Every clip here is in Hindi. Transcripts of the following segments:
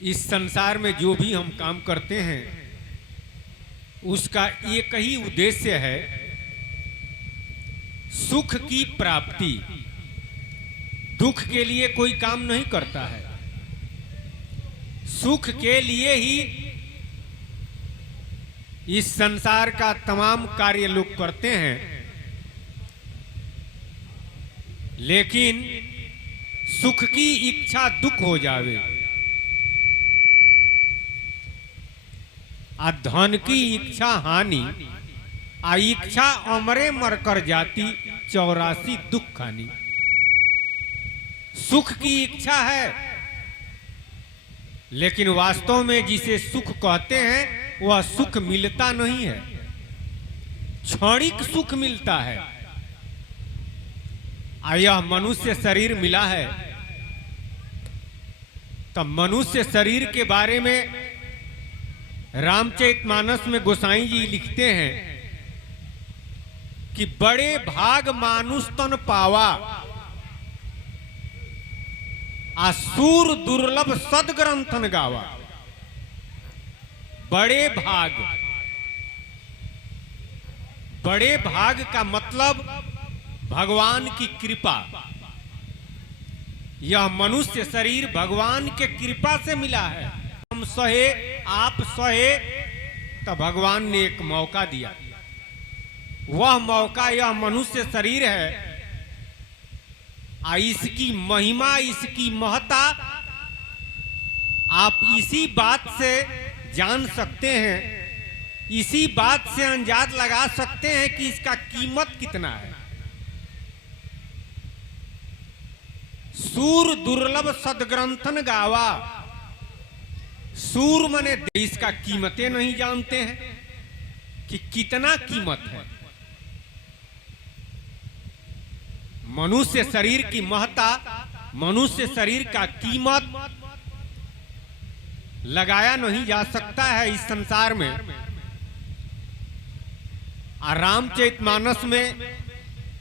इस संसार में जो भी हम काम करते हैं उसका एक ही उद्देश्य है, सुख की प्राप्ति। दुख के लिए कोई काम नहीं करता है, सुख के लिए ही इस संसार का तमाम कार्य लोग करते हैं। लेकिन सुख की इच्छा दुख हो जावे, आ धन की इच्छा हानि, आ इच्छा अमरे मर कर जाती 84 दुख खानी। सुख की इच्छा है, लेकिन वास्तव में जिसे सुख कहते हैं वह सुख मिलता नहीं है, क्षणिक सुख मिलता है। यह मनुष्य शरीर मिला है, तो मनुष्य शरीर के बारे में रामचरितमानस में गोसाई जी लिखते हैं कि बड़े भाग मानुष तन पावा, असुर दुर्लभ सदग्रंथन गावा। बड़े भाग, बड़े भाग का मतलब भगवान की कृपा। यह मनुष्य शरीर भगवान के कृपा से मिला है। हम सहे, आप सहे, तो भगवान ने एक मौका दिया। वह मौका यह मनुष्य शरीर है। इसकी महिमा, इसकी महत्ता आप इसी बात से जान सकते हैं, इसी बात से अंदाज लगा सकते हैं कि इसका कीमत कितना है। सूर दुर्लभ सदग्रंथन गावा। सूर मने इसका कीमतें नहीं जानते हैं कि कितना कीमत है। मनुष्य शरीर की महत्ता, मनुष्य शरीर का कीमत लगाया नहीं जा सकता है इस संसार में। रामचरितमानस में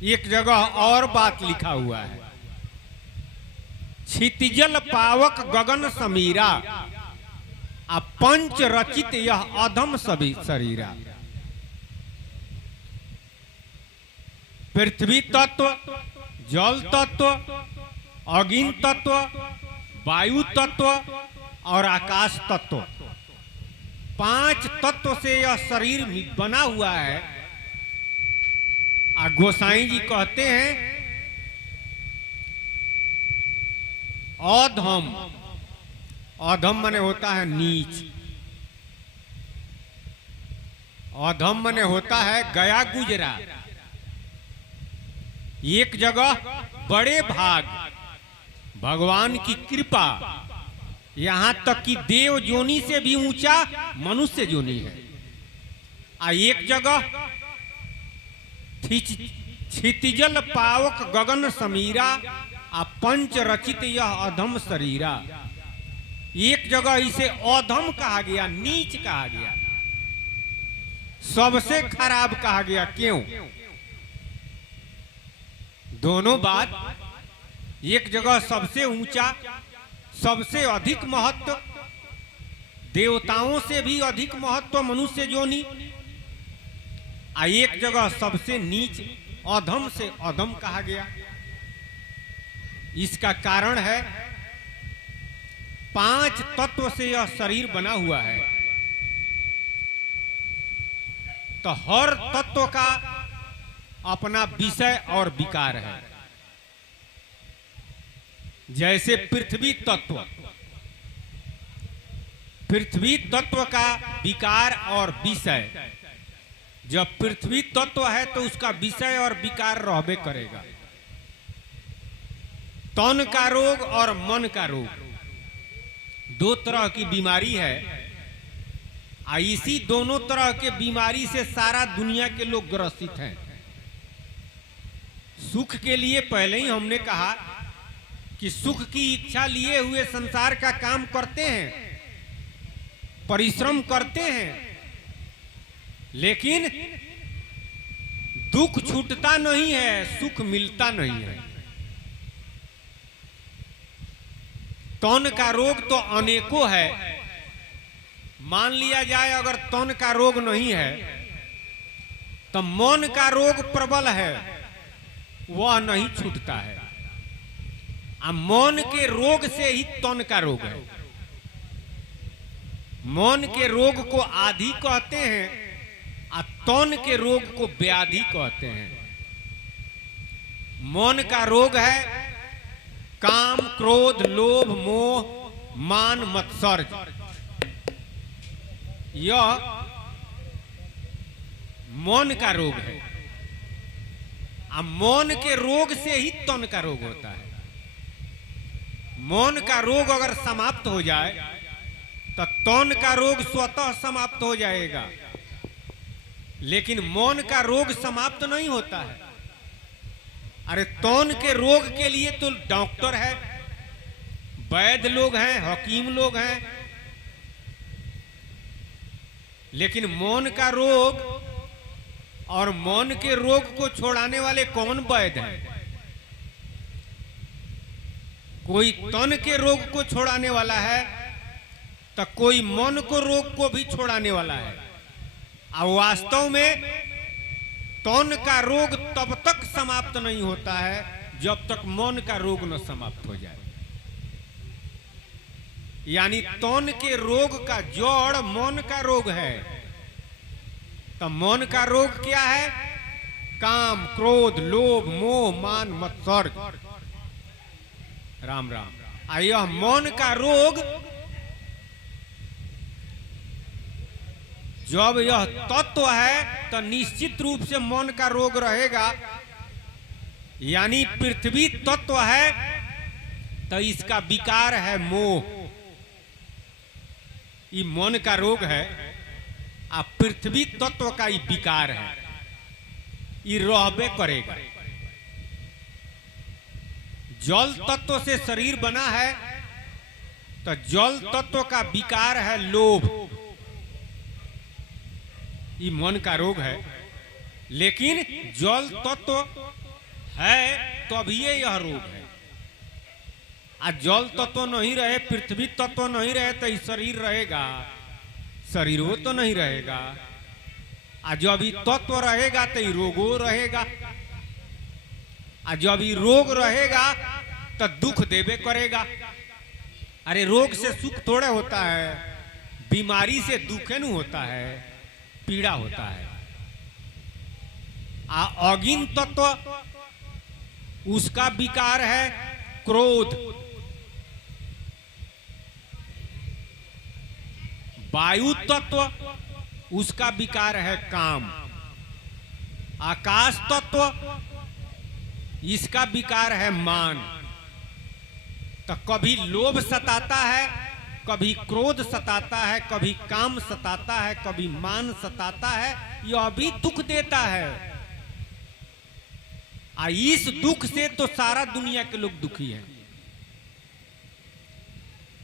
एक जगह और बात लिखा हुआ है, क्षितिजल पावक गगन समीरा, पंच रचित यह अधम सभी शरीरा। पृथ्वी तत्व, जल तत्व, अग्नि तत्व, वायु तत्व और आकाश तत्व, 5 तत्व से यह शरीर बना हुआ है। गोसाई जी कहते हैं अधम, अधम माने होता है नीच, अधम माने होता है गया गुजरा। एक जगह बड़े भाग, भगवान की कृपा, यहां तक कि देव जोनी से भी ऊंचा मनुष्य जोनी है। एक जगह क्षितिजल पावक गगन समीरा, पंच रचित यह अधम शरीरा। एक जगह इसे अधम कहा गया, नीच कहा गया, सबसे खराब कहा गया। क्यों? दोनों बात, एक जगह सबसे ऊंचा, सबसे अधिक महत्व, देवताओं से भी अधिक महत्व मनुष्य जोनी, एक जगह सबसे नीच, अधम से अधम कहा गया। इसका कारण है 5 तत्व से यह शरीर बना हुआ है, तो हर तत्व का अपना विषय और विकार है। जैसे पृथ्वी तत्व, पृथ्वी तत्व का विकार और विषय, जब पृथ्वी तत्व है तो उसका विषय और विकार रहबे करेगा। तन का रोग और मन का रोग, 2 तरह की बीमारी है। इसी दोनों तरह के बीमारी से सारा दुनिया के लोग ग्रसित हैं। सुख के लिए पहले ही हमने कहा कि सुख की इच्छा लिए हुए संसार का काम करते हैं, परिश्रम करते हैं, लेकिन दुख छूटता नहीं है, सुख मिलता नहीं है। तन का रोग तो अनेकों है। मान लिया जाए अगर तन का रोग नहीं है तो मन का रोग प्रबल है, वह नहीं छूटता है। मन के रोग से ही तन का रोग है। मन के रोग को आधि कहते हैं और तन के रोग को व्याधि कहते हैं। मन का रोग है काम, क्रोध, लोभ, मोह, मान, मत्सर्य। यह मन का रोग है। मन के रोग से ही तन का रोग होता है। मन का रोग अगर समाप्त हो जाए तो तन का रोग स्वतः समाप्त हो जाएगा। लेकिन मन का रोग समाप्त नहीं होता है। अरे तन के रोग के लिए तो डॉक्टर है, वैद्य लोग हैं, हकीम लोग हैं। लेकिन मन का रोग और मन के रोग को छोड़ाने वाले कौन वैद्य हैं? कोई तन के रोग को छोड़ाने वाला है तो कोई मन को रोग को भी छोड़ाने वाला है। और वास्तव में तन का रोग तब तक समाप्त नहीं होता है जब तक मन का रोग न समाप्त हो जाए। यानी तन के रोग का जड़ मन का रोग है। तो मन का रोग क्या है? काम, क्रोध, लोभ, मोह, मान, मत्सर्य। राम राम। यह मन का रोग जब यह तत्व है तो निश्चित रूप से मन का रोग रहेगा। यानी पृथ्वी तत्व है तो इसका विकार है मोह। ये मन का रोग है और पृथ्वी तत्व का ये विकार है। ये रहबे करेगा। जल तत्व से शरीर बना है तो जल तत्व का विकार है लोभ। ये मन का रोग है। लेकिन जल तत्व है तभी यह रोग है। आज जल तत्व नहीं रहे, पृथ्वी तत्व नहीं रहे तो ये शरीर रहेगा? शरीर हो तो नहीं रहेगा। आज जब ये तत्व रहेगा तो ये रोगो रहेगा। आज जब ये रोग रहेगा तो दुख देवे करेगा। अरे रोग से सुख थोड़े होता है, बीमारी से दुख नहीं होता है, पीड़ा होता है। अगिन तत्व उसका विकार है क्रोध। वायु तत्व उसका विकार है काम। आकाश तत्व इसका विकार है मान। तो कभी लोभ सताता है, कभी क्रोध सताता है, कभी काम सताता है, कभी मान सताता है। यह भी दुख देता है। इस दुख से तो सारा दुनिया के लोग दुखी हैं।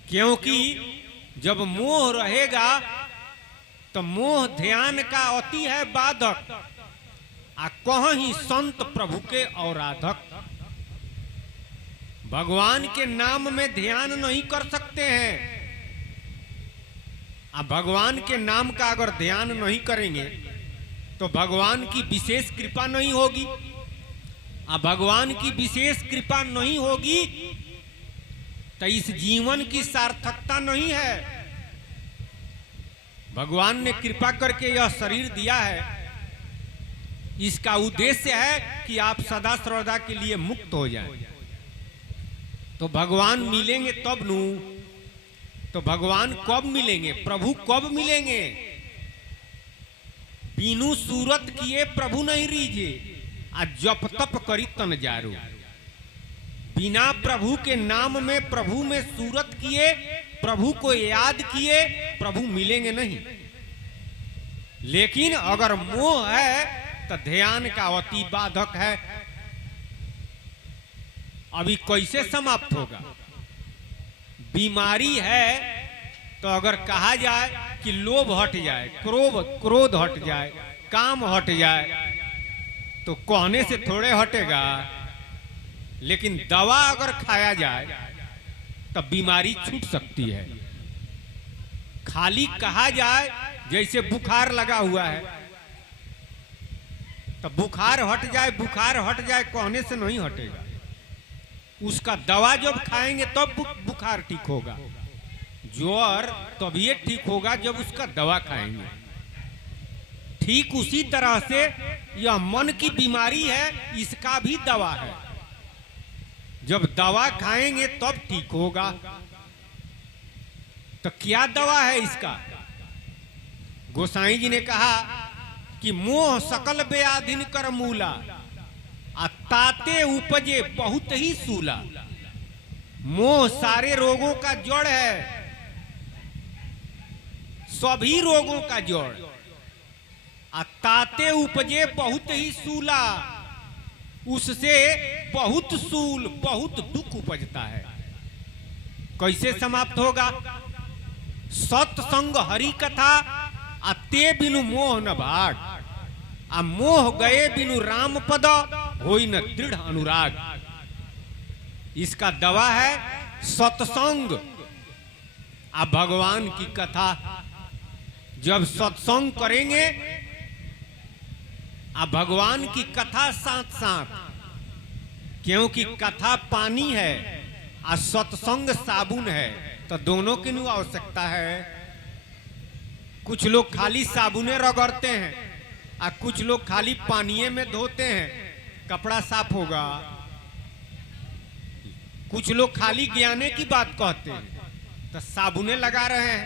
क्योंकि जब मोह रहेगा तो मोह ध्यान का अति है बाधक। कहीं संत प्रभु के औराधक। भगवान के नाम में ध्यान नहीं कर सकते हैं। भगवान के नाम का अगर ध्यान नहीं करेंगे तो भगवान की विशेष कृपा नहीं होगी। भगवान की विशेष कृपा नहीं होगी तो इस जीवन की सार्थकता नहीं है। भगवान ने कृपा करके यह शरीर दिया है। इसका उद्देश्य है कि आप सदा सर्वदा के लिए मुक्त हो जाएं। तो भगवान मिलेंगे तब नू। तो भगवान कब मिलेंगे? प्रभु कब मिलेंगे? बिनु सूरत किए प्रभु नहीं रीझे, जप तप करी तन जारो। बिना प्रभु के नाम में, प्रभु में सूरत किए, प्रभु को याद किए, प्रभु मिलेंगे नहीं। लेकिन अगर मोह है तो ध्यान का अति बाधक है। अभी कैसे समाप्त होगा? बीमारी है तो अगर कहा जाए कि लोभ हट जाए, क्रोध हट जाए, काम हट जाए, तो कहने से थोड़े हटेगा। लेकिन दवा अगर खाया जाए तब बीमारी छूट सकती है। खाली कहा जाए जैसे बुखार लगा हुआ है, तो बुखार हट जाए कहने से नहीं हटेगा। उसका दवा जब खाएंगे तब बुखार ठीक होगा। ज्वर तभी ठीक होगा जब उसका दवा खाएंगे। ठीक उसी तरह से यह मन की बीमारी है, इसका भी दवा है। जब दवा खाएंगे तब ठीक होगा। तो क्या दवा है इसका? गोसाई जी ने कहा कि मोह सकल व्याधिन कर मूला, आ ताते उपजे बहुत ही सूला। मोह सारे रोगों का जड़ है, सभी रोगों का जड़। आ ताते उपजे बहुत ही सूला, उससे बहुत सूल बहुत दुख उपजता है। कैसे समाप्त होगा? सत्संग हरि कथा आते बिनु मोह न भाग, आ मोह गए बिनु राम पद होई न दृढ़ अनुराग। इसका दवा है सत्संग आ भगवान की कथा। जब सत्संग करेंगे आ भगवान की कथा साथ साथ, क्योंकि कथा पानी है आ सत्संग साबुन है, तो दोनों की आवश्यकता है। कुछ लोग खाली साबुने रगड़ते हैं और कुछ लोग खाली पानी में धोते हैं, कपड़ा साफ होगा। कुछ लोग खाली ज्ञाने की बात कहते हैं तो साबुने लगा रहे हैं,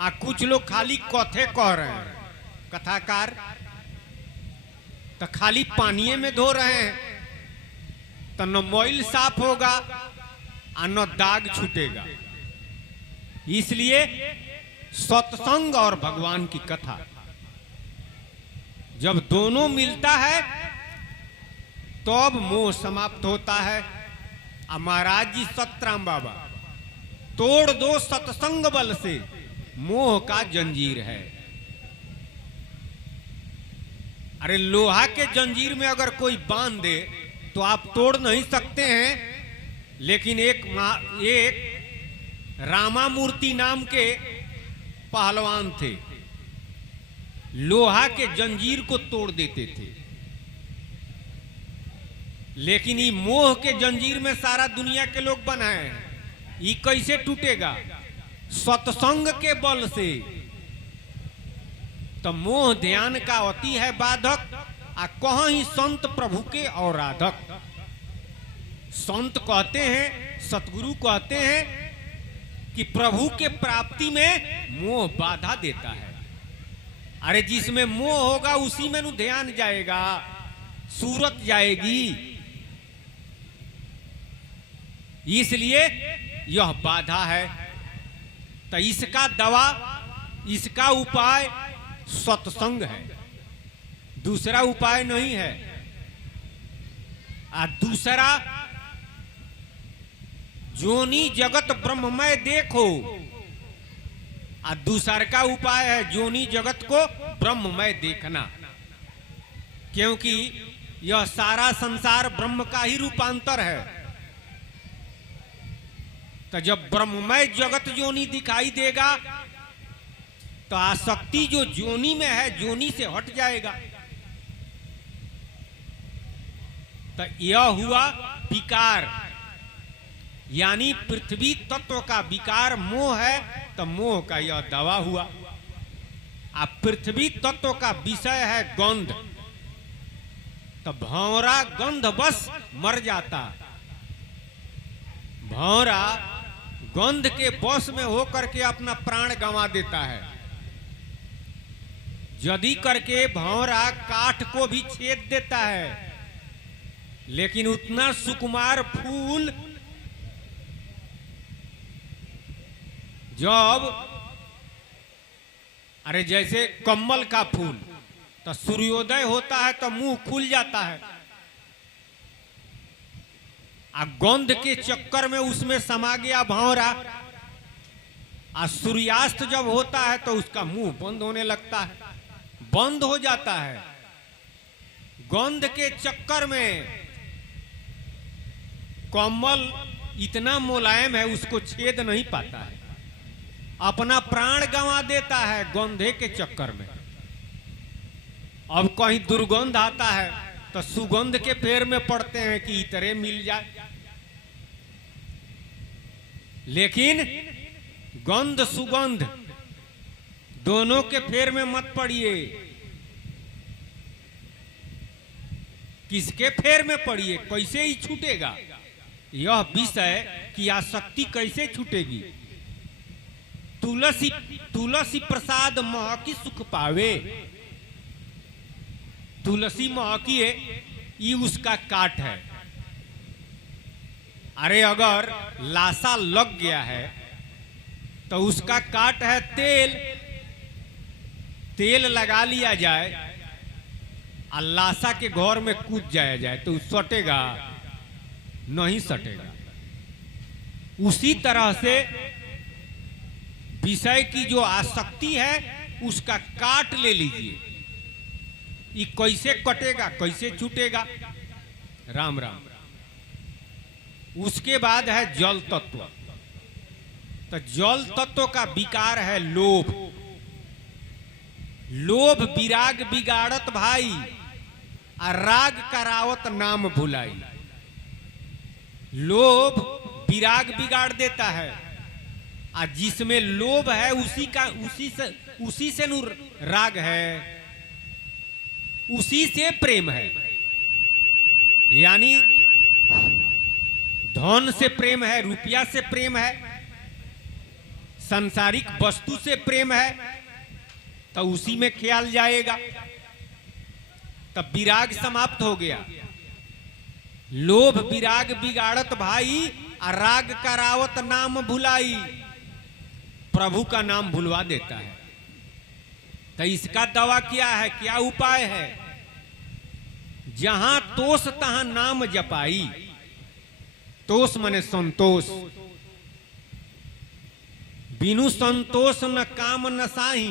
और कुछ लोग खाली कथे कह रहे हैं, कथाकार तो खाली पानी में धो रहे हैं, तो न मोइल साफ होगा और न दाग छूटेगा। इसलिए सत्संग और भगवान की कथा जब दोनों मिलता है तब तो मोह समाप्त होता है। महाराज जी सतराम बाबा, तोड़ दो सत्संग बल से मोह का जंजीर है। अरे लोहा के जंजीर में अगर कोई बांध दे तो आप तोड़ नहीं सकते हैं, लेकिन एक रामामूर्ति नाम के पहलवान थे, लोहा के जंजीर को तोड़ देते थे। लेकिन ये मोह के जंजीर में सारा दुनिया के लोग बनाए हैं, ये कैसे टूटेगा? सत्संग के बल से। तो मोह ध्यान का अति है बाधक, आ कहीं संत प्रभु के औराधक। संत कहते हैं, सतगुरु कहते हैं कि प्रभु के प्राप्ति में मोह बाधा देता है। अरे जिसमें मोह होगा उसी में नु ध्यान जाएगा, सूरत जाएगी। इसलिए यह बाधा है। तो इसका दवा, इसका उपाय सत्संग है, दूसरा उपाय नहीं है। और दूसरा, जोनी जगत ब्रह्ममय देखो, और दूसर का उपाय है जोनी जगत को ब्रह्ममय देखना, क्योंकि यह सारा संसार ब्रह्म का ही रूपांतर है। तो जब ब्रह्ममय जगत जोनी दिखाई देगा तो आसक्ति जो जोनी में है जोनी से हट जाएगा। तो यह हुआ विकार, यानी पृथ्वी तत्व का विकार मोह है, तो मोह का यह दवा हुआ। अब पृथ्वी तत्व का विषय है गंध, तो भौरा गंध बस मर जाता। भौरा गंध के बस में होकर के अपना प्राण गंवा देता है। यदि करके भौरा काठ को भी छेद देता है, लेकिन उतना सुकुमार फूल जब, अरे जैसे कमल का फूल, तो सूर्योदय होता है तो मुंह खुल जाता है, आ गंध के चक्कर में उसमें समा गया भौरा, आ सूर्यास्त जब होता है तो उसका मुंह बंद होने लगता है, बंद हो जाता है। गंध के चक्कर में कमल इतना मुलायम है उसको छेद नहीं पाता है, अपना प्राण गंवा देता है गंधे के चक्कर में। अब कहीं दुर्गंध आता है तो सुगंध के फेर में पड़ते हैं कि इतरे मिल जाए, लेकिन गंध सुगंध दोनों के फेर में मत पड़िए। किसके फेर में पड़िए, कैसे ही छूटेगा यह विषय की आसक्ति कैसे छूटेगी। तुलसी तुलसी प्रसाद महकी सुख पावे, तुलसी महकी है ये उसका काट है। अरे अगर लाशा लग गया है तो उसका काट है तेल, तेल लगा लिया जाए और लाशा के घर में कूद जाया जाए तो सटेगा नहीं सटेगा। उसी तरह से विषय की जो आसक्ति है उसका काट ले लीजिए, ये कैसे कटेगा कैसे छूटेगा। राम राम। उसके बाद है जल तत्व। तो जल तत्व का विकार है लोभ। लोभ विराग बिगाड़त भाई, और राग करावत नाम भुलाई। लोभ विराग बिगाड़ देता है, और जिसमें लोभ है उसी से राग है, उसी से प्रेम है। यानी धन से प्रेम है, रुपया से प्रेम है, सांसारिक वस्तु से प्रेम है, तो उसी में ख्याल जाएगा, तब विराग समाप्त हो गया। लोभ विराग बिगाड़त भाई, और राग करावत नाम भुलाई। प्रभु का नाम भुलवा देता है। तो इसका दवा क्या है, क्या उपाय है। जहां तोष तहां नाम जपाई। तोष माने संतोष। बिनु संतोष न काम न साही,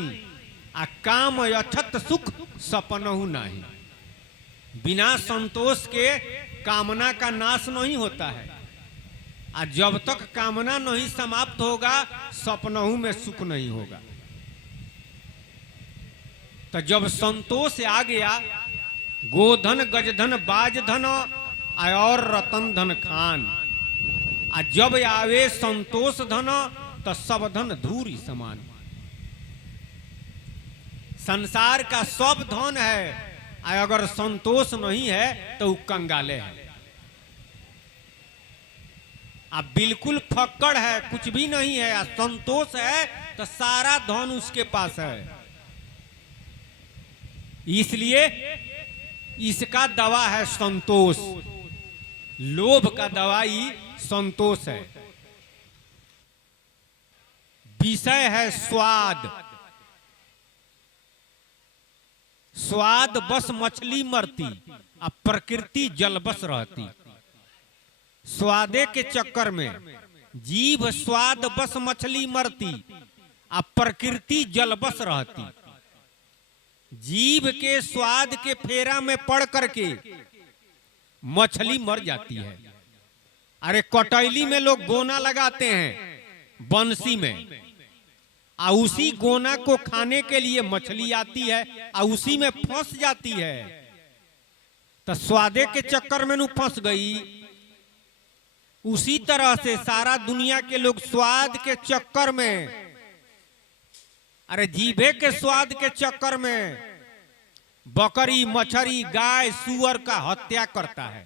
आ काम अछत सुख सपनहु नाही। बिना संतोष के कामना का नाश नहीं होता है, और जब तक कामना नहीं समाप्त होगा सपनहु में सुख नहीं होगा। तो जब संतोष आ गया, गोधन गजधन बाजधन और रतन धन खान, और जब आवे संतोष धन तो सब धन धूरी समान। संसार का सब धन है, और अगर संतोष नहीं है तो वो कंगाले है। अब बिल्कुल फक्कड़ है, कुछ भी नहीं है, और संतोष है तो सारा धन उसके पास है। इसलिए इसका दवा है संतोष। लोभ का दवाई संतोष है। विषय है स्वाद। स्वाद बस मछली मरती, अब प्रकृति जल बस रहती। स्वादे के चक्कर में जीव स्वाद बस मछली मरती, अब प्रकृति जल बस रहती। जीव के स्वाद के फेरा में पड़ करके मछली मर जाती है। अरे कटैली में लोग गोना लगाते हैं बंसी में, और उसी गोना को खाने के लिए मछली आती है और उसी में फंस जाती है। तो स्वादे के चक्कर में नु फंस गई। उसी तरह से सारा दुनिया के लोग स्वाद के चक्कर में, अरे जीभे के स्वाद के चक्कर में बकरी मछली गाय सुअर का हत्या करता है।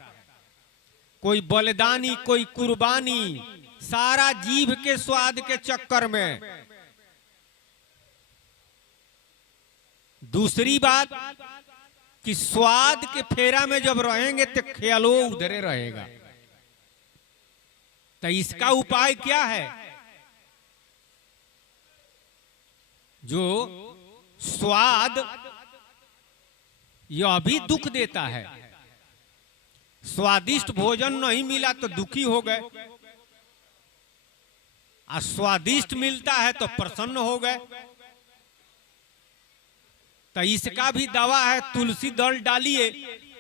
कोई बलिदानी कोई कुर्बानी, सारा जीभ के स्वाद के चक्कर में। दूसरी बात कि स्वाद के फेरा में जब रहेंगे तो ख्यालो उधरे रहेगा। तो इसका उपाय क्या है। जो स्वाद यह भी दुख देता है। स्वादिष्ट भोजन नहीं मिला तो दुखी हो गए, और स्वादिष्ट मिलता है तो प्रसन्न हो गए। तो इसका भी दवा है, तुलसी दल डालिए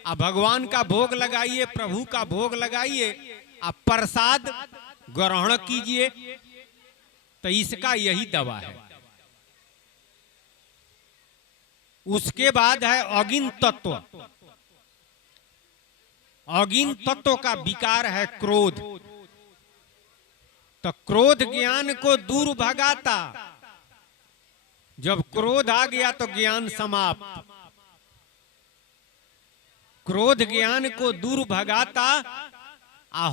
और भगवान का भोग लगाइए, प्रभु का भोग लगाइए, और प्रसाद ग्रहण कीजिए। तो इसका यही दवा है। उसके बाद है अगिन तत्व। अगिन तत्व का विकार है क्रोध। तो क्रोध ज्ञान को दूर भगाता। जब क्रोध आ गया तो ज्ञान समाप्त। क्रोध ज्ञान को दूर भगाता,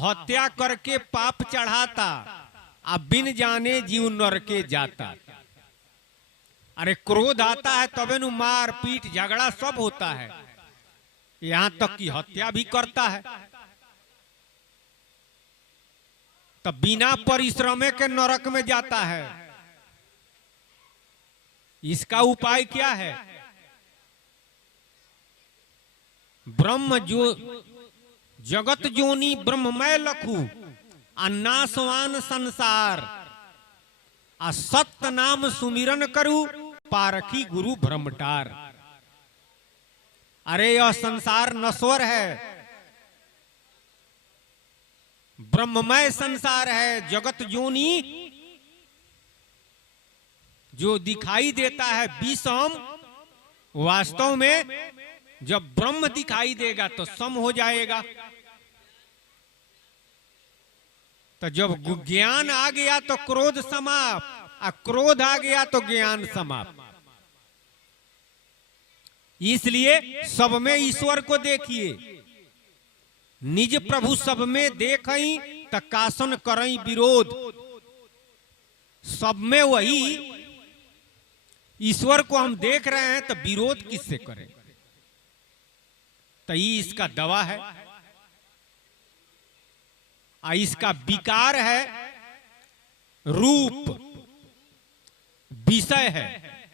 हत्या करके पाप चढ़ाता, बिन जाने जीव नरके जाता। अरे क्रोध आता है तबे नु मार पीट झगड़ा सब होता है, यहां तक कि हत्या भी करता है। तब बिना परिश्रम के नरक में जाता है। इसका उपाय क्या है? ब्रह्म जो जगत जोनी ब्रह्ममय लखू नासवान संसार, सत्य नाम सुमिरन करू पारखी गुरु ब्रह्मटार। अरे यह संसार नश्वर है, ब्रह्ममय संसार है। जगत जोनी जो दिखाई देता है विषम, वास्तव में जब ब्रह्म दिखाई देगा तो सम हो जाएगा। तो जब ज्ञान आ गया तो क्रोध समाप्त, क्रोध आ गया तो ज्ञान समाप्त। इसलिए सब में ईश्वर को देखिए। निज प्रभु सब में देखई त कासन करई विरोध। सब में वही ईश्वर को हम देख रहे हैं तो विरोध किससे करें? तो ये इसका दवा है। इसका विकार है रूप, विषय है।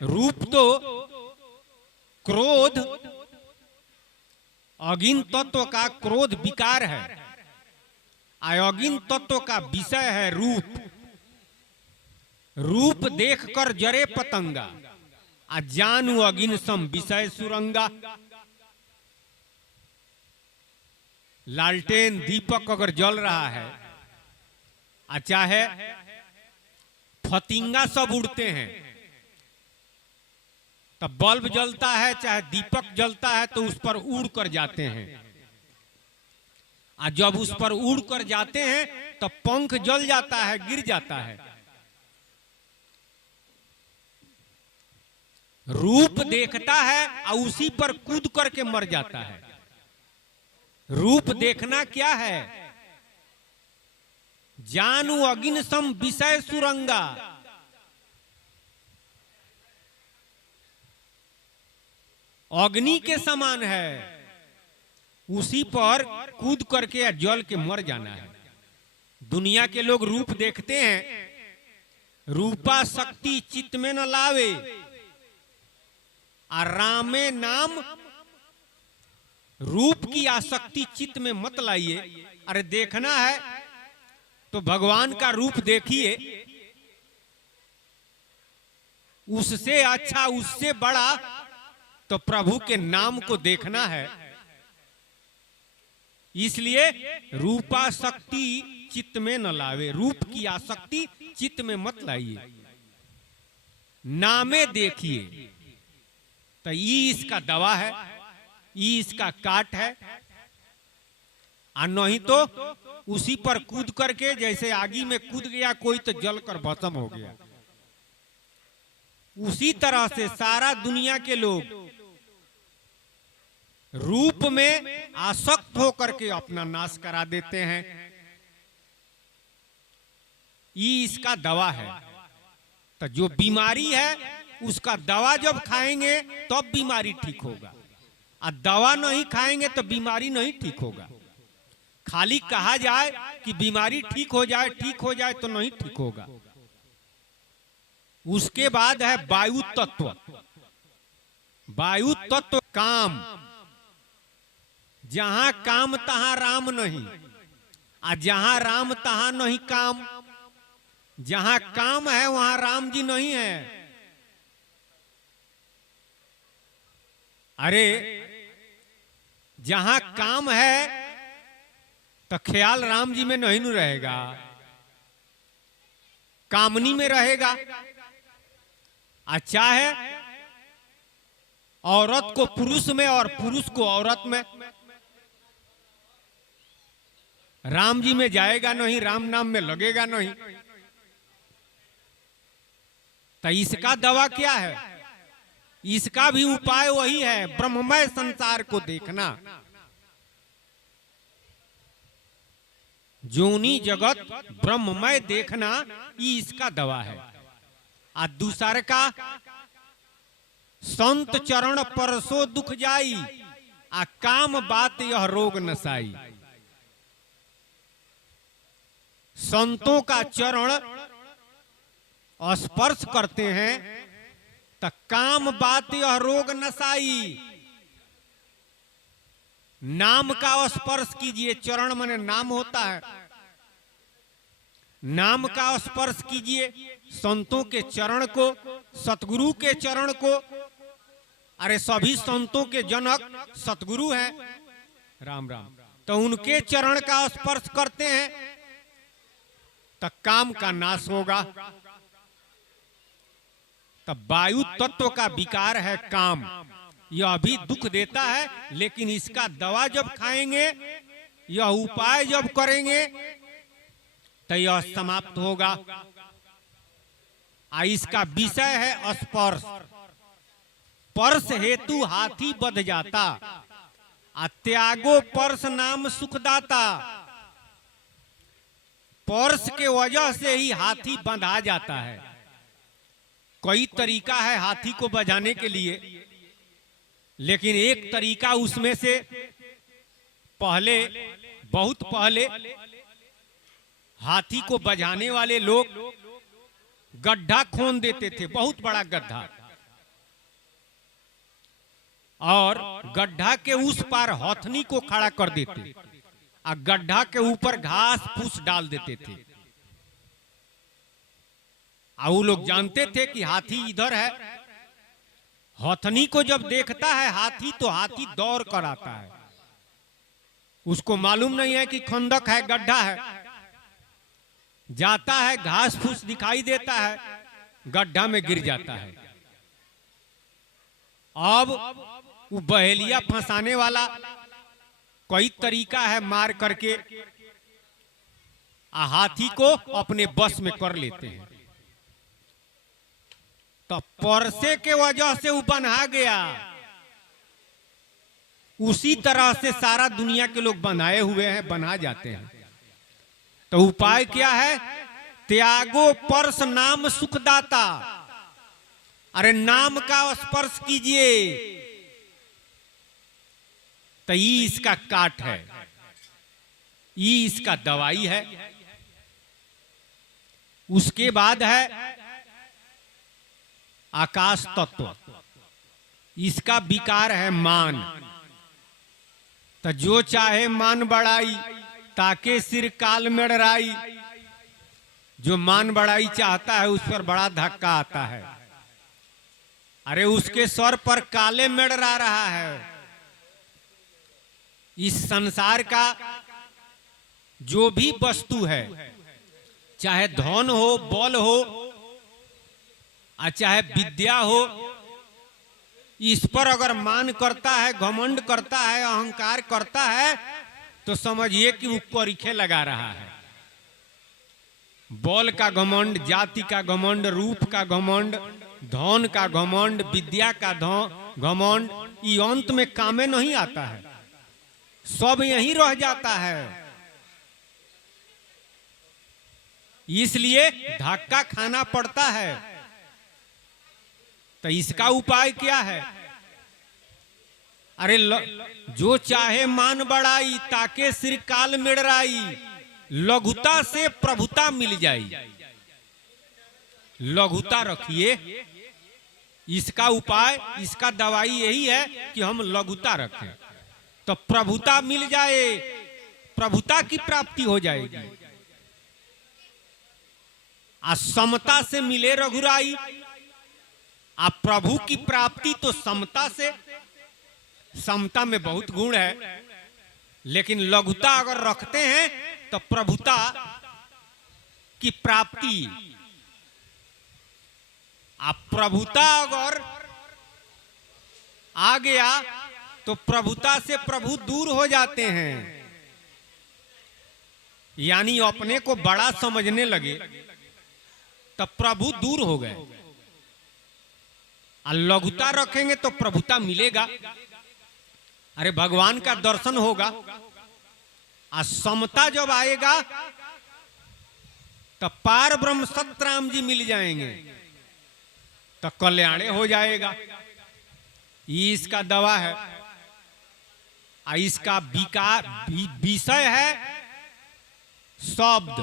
रूप तो क्रोध, अगिन तत्व का क्रोध विकार है। अगिन तत्व का विषय है रूप। रूप देखकर जरे पतंगा, जानू अगिन सम विषय सुरंगा। लालटेन दीपक अगर जल रहा है, चाहे फतिंगा सब उड़ते हैं, तब बल्ब जलता है चाहे दीपक जलता है तो उस पर उड़ कर जाते हैं। जब उस पर उड़ कर जाते हैं तो पंख जल जाता है, गिर जाता है। रूप देखता है और उसी पर कूद करके मर जाता है। रूप देखना क्या है? जानू अगिन सम विषय सुरंगा। अग्नि के समान है, उसी पर कूद करके जल के मर जाना है। दुनिया के लोग रूप देखते हैं, रूपा शक्ति चित्त में न लावे, रामे नाम। रूप की आसक्ति चित्त में मत लाइए। अरे देखना है तो भगवान का रूप देखिए, उससे अच्छा उससे बड़ा तो प्रभु के नाम को देखना है। इसलिए रूपासक्ति चित्त में न लावे, रूप की आसक्ति चित्त में मत लाइए, नामे देखिए। तो ये इसका दवा है, ये इसका काट है। और नहीं तो उसी पर कूद करके, जैसे आगी में कूद गया कोई तो जलकर भस्म हो गया, उसी तरह से सारा दुनिया के लोग रूप में आसक्त होकर के अपना नाश करा देते हैं। ये इसका दवा है। तो जो बीमारी है उसका दवा जब खाएंगे तब बीमारी ठीक होगा, और दवा नहीं खाएंगे तो बीमारी नहीं ठीक होगा। खाली कहा जाए कि बीमारी ठीक हो जाए तो नहीं ठीक होगा। उसके बाद है वायु तत्व। वायु तत्व काम, जहां काम तहां राम नहीं, और जहां राम तहां नहीं काम। जहां काम है वहां राम जी नहीं है। अरे जहां काम है तो ख्याल राम जी में नहीं रहेगा, कामनी में रहेगा, अच्छा है औरत को पुरुष में और पुरुष को औरत में। राम जी में जाएगा नहीं, राम नाम में लगेगा नहीं। तो इसका दवा क्या है? इसका भी उपाय वही है, ब्रह्ममय संसार को देखना। जोनी जगत ब्रह्ममय देखना, ये इसका दवा है। और दूसर का संत चरण परसो दुख जाई, आ काम बात यह रोग नसाई। संतों का चरण स्पर्श करते हैं तो काम बात यह रोग नसाई। नाम का स्पर्श कीजिए, चरण माने नाम होता है, नाम का स्पर्श कीजिए संतों के चरण को, सतगुरु के चरण को। अरे सभी संतों के जनक सतगुरु हैं, राम राम। तो उनके चरण का स्पर्श करते हैं तो काम का नाश होगा। तब वायु तत्व का विकार है काम, यह भी दुख देता है, लेकिन इसका दवा जब खाएंगे, यह उपाय जब करेंगे तो यह समाप्त होगा। इसका विषय है स्पर्श। पर्श हेतु हाथी बध जाता, त्यागो पर्श नाम सुखदाता। पर्श के वजह से ही हाथी बंधा जाता है। कई तरीका है हाथी को बजाने के लिए, लेकिन एक तरीका उसमें से पहले, बहुत पहले हाथी को बजाने वाले लोग गड्ढा खोन देते थे, बहुत बड़ा गड्ढा, और गड्ढा के उस पार हथनी को खड़ा कर देते और गड्ढा के ऊपर घास फूस डाल देते थे। वो लोग जानते थे कि हाथी इधर है। हथनी को जब देखता है हाथी तो हाथी दौड़ कर आता है। उसको मालूम नहीं है कि खंदक है, गड्ढा है। जाता है, घास फूस दिखाई देता है, गड्ढा में गिर जाता है। अब वो बहेलिया फंसाने वाला कई तरीका है, मार करके हाथी को अपने बस में कर लेते हैं। तो परसे के वजह से वो बंधा गया। उसी तरह से सारा दुनिया के लोग बंधाए हुए हैं, बना जाते हैं। तो उपाय क्या है? त्यागो पर्श नाम सुखदाता। अरे नाम का स्पर्श कीजिए, तो ये इसका काट है, ये इसका दवाई है। उसके बाद है आकाश तत्व, इसका विकार है मान। तो जो चाहे मान बढ़ाई, ताके सिर काल मेड़राई। जो मान बढ़ाई चाहता है उस पर बड़ा धक्का आता है। अरे उसके सर पर काले मेड़रा रहा है। इस संसार का जो भी वस्तु है, चाहे धन हो, बल हो, चाहे विद्या हो, इस पर अगर मान करता है, घमंड करता है, अहंकार करता है, तो समझिए कि वो परीखे लगा रहा है। बल का घमंड, जाति का घमंड, रूप का घमंड, धन का घमंड, विद्या का घमंड, ये अंत में कामे नहीं आता है, सब यहीं रह जाता है। इसलिए धक्का खाना पड़ता है। तो इसका उपाय क्या है? अरे जो चाहे मान बढ़ाई, ताके सिर काल मेड़राई। लघुता से प्रभुता मिल जाई। लघुता रखिए, इसका उपाय, इसका दवाई यही है कि हम लघुता रखें, तो प्रभुता मिल जाए, प्रभुता की प्राप्ति हो जाएगी। समता से मिले रघुराई। प्रभु की प्राप्ति तो समता से, समता में बहुत गुण है, लेकिन लघुता अगर रखते हैं तो प्रभुता की प्राप्ति आप प्रभुता अगर आ गया तो प्रभुता से प्रभु दूर हो जाते हैं, यानी अपने को बड़ा समझने लगे तब प्रभु दूर हो गए। और लघुता रखेंगे तो प्रभुता मिलेगा, अरे भगवान का दर्शन होगा। और समता जब आएगा तब पार ब्रह्म सतराम जी मिल जाएंगे तो कल्याण हो जाएगा। ये इसका दवा है। और इसका विषय है शब्द।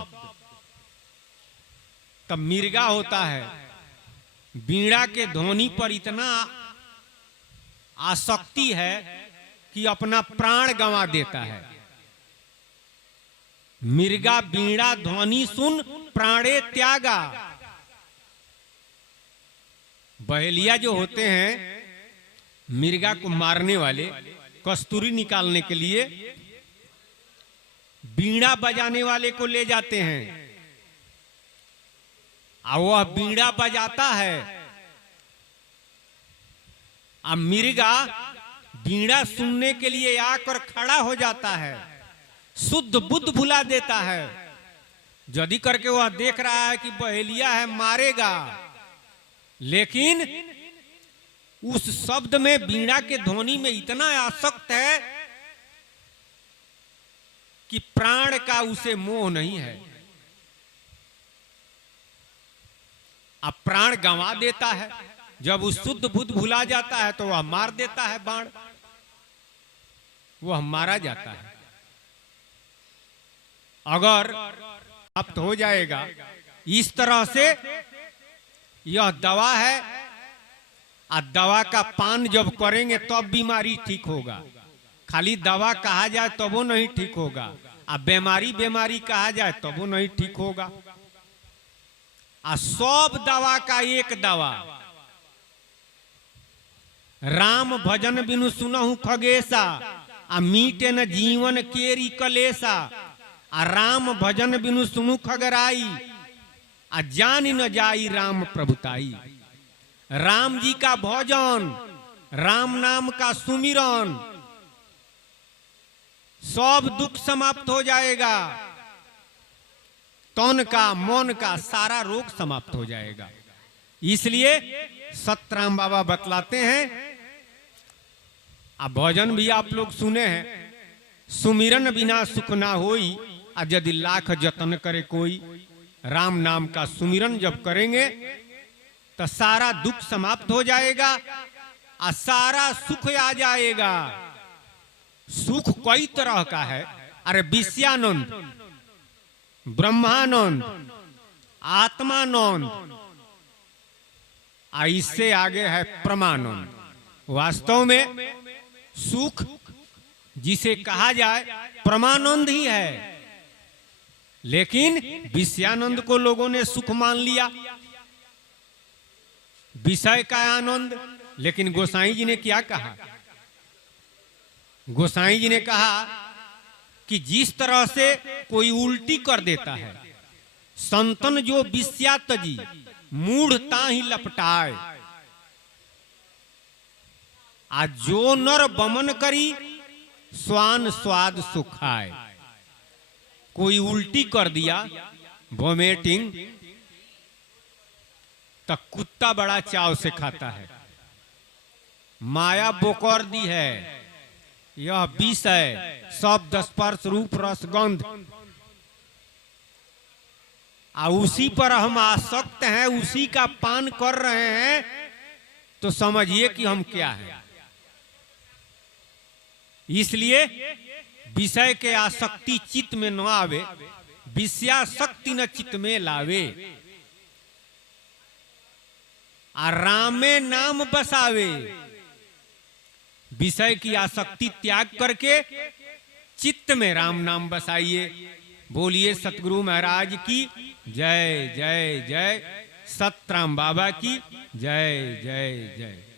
तब मिर्गा होता है, बीड़ा के ध्वनि पर इतना आसक्ति है कि अपना प्राण गंवा देता है। मिर्गा बीड़ा ध्वनि सुन प्राणे त्यागा। बहेलिया जो होते हैं मिर्गा को मारने वाले, कस्तूरी निकालने के लिए बीड़ा बजाने वाले को ले जाते हैं और वह बीड़ा बजाता है। अब मिर्गा बीड़ा सुनने के लिए आकर खड़ा हो जाता है, शुद्ध बुद्ध भुला देता है। यदि करके वह देख रहा है कि बहेलिया है मारेगा, लेकिन उस शब्द में बीड़ा के ध्वनि में इतना आसक्त है कि प्राण का उसे मोह नहीं है। अब प्राण गंवा देता है। जब उस शुद्ध बुद्ध भुला जाता है तो वह मार देता है बाण, वह मारा जाता है। अगर प्राप्त हो जाएगा इस तरह से, यह दवा है। और दवा का पान जब करेंगे तब बीमारी ठीक होगा। खाली दवा कहा जाए तब वो नहीं ठीक होगा, और बीमारी कहा जाए तब वो नहीं ठीक होगा। और सब दवा का एक दवा, राम भजन बिनु सुनहु खगेसा, आ मीटे न जीवन केरी कलेसा। आ राम भजन बिनु सुनु खगराई, आ जान न जाई राम प्रभुताई। राम जी का भजन, राम नाम का सुमिरन, सब दुख समाप्त हो जाएगा। तन का मन का सारा रोग समाप्त हो जाएगा। इसलिए सतराम बाबा बतलाते हैं। अब भजन भी आप लोग सुने हैं, सुमिरन बिना सुख ना होई, और यदि लाख जतन करे कोई। राम नाम का सुमिरन जब करेंगे तो सारा दुख समाप्त हो जाएगा और सारा सुख आ जाएगा। सुख कई तरह का है, अरे विषयानंद, ब्रह्मानंद, आत्मानंद, इससे आगे है परमानंद। वास्तव में सुख जिसे कहा जाए परमानंद ही है, लेकिन विषयानंद को लोगों ने सुख मान लिया, विषय का आनंद। लेकिन गोसाई जी ने क्या कहा? गोसाई जी ने कहा कि जिस तरह से कोई उल्टी कर देता है, संतन जो विषयात जी मूढ़ता ही लपटाए, आज जो नर बमन करी स्वान स्वाद सुखाए। कोई उल्टी कर दिया, वोमिटिंग, तो कुत्ता बड़ा चाव से खाता है। माया बोकर दी है, यह विष है, शब्द स्पर्श रूप रस गंध, उसी पर हम आसक्त हैं, उसी का पान कर रहे हैं, तो समझिए कि हम क्या हैं। इसलिए विषय के आसक्ति चित्त में न आवे, विषयाशक्ति न चित्त में लावे, रामे नाम बसावे। विषय की आसक्ति त्याग करके चित्त में राम नाम बसाइए। बोलिए सतगुरु महाराज की जय जय जय, सतराम बाबा की जय जय जय।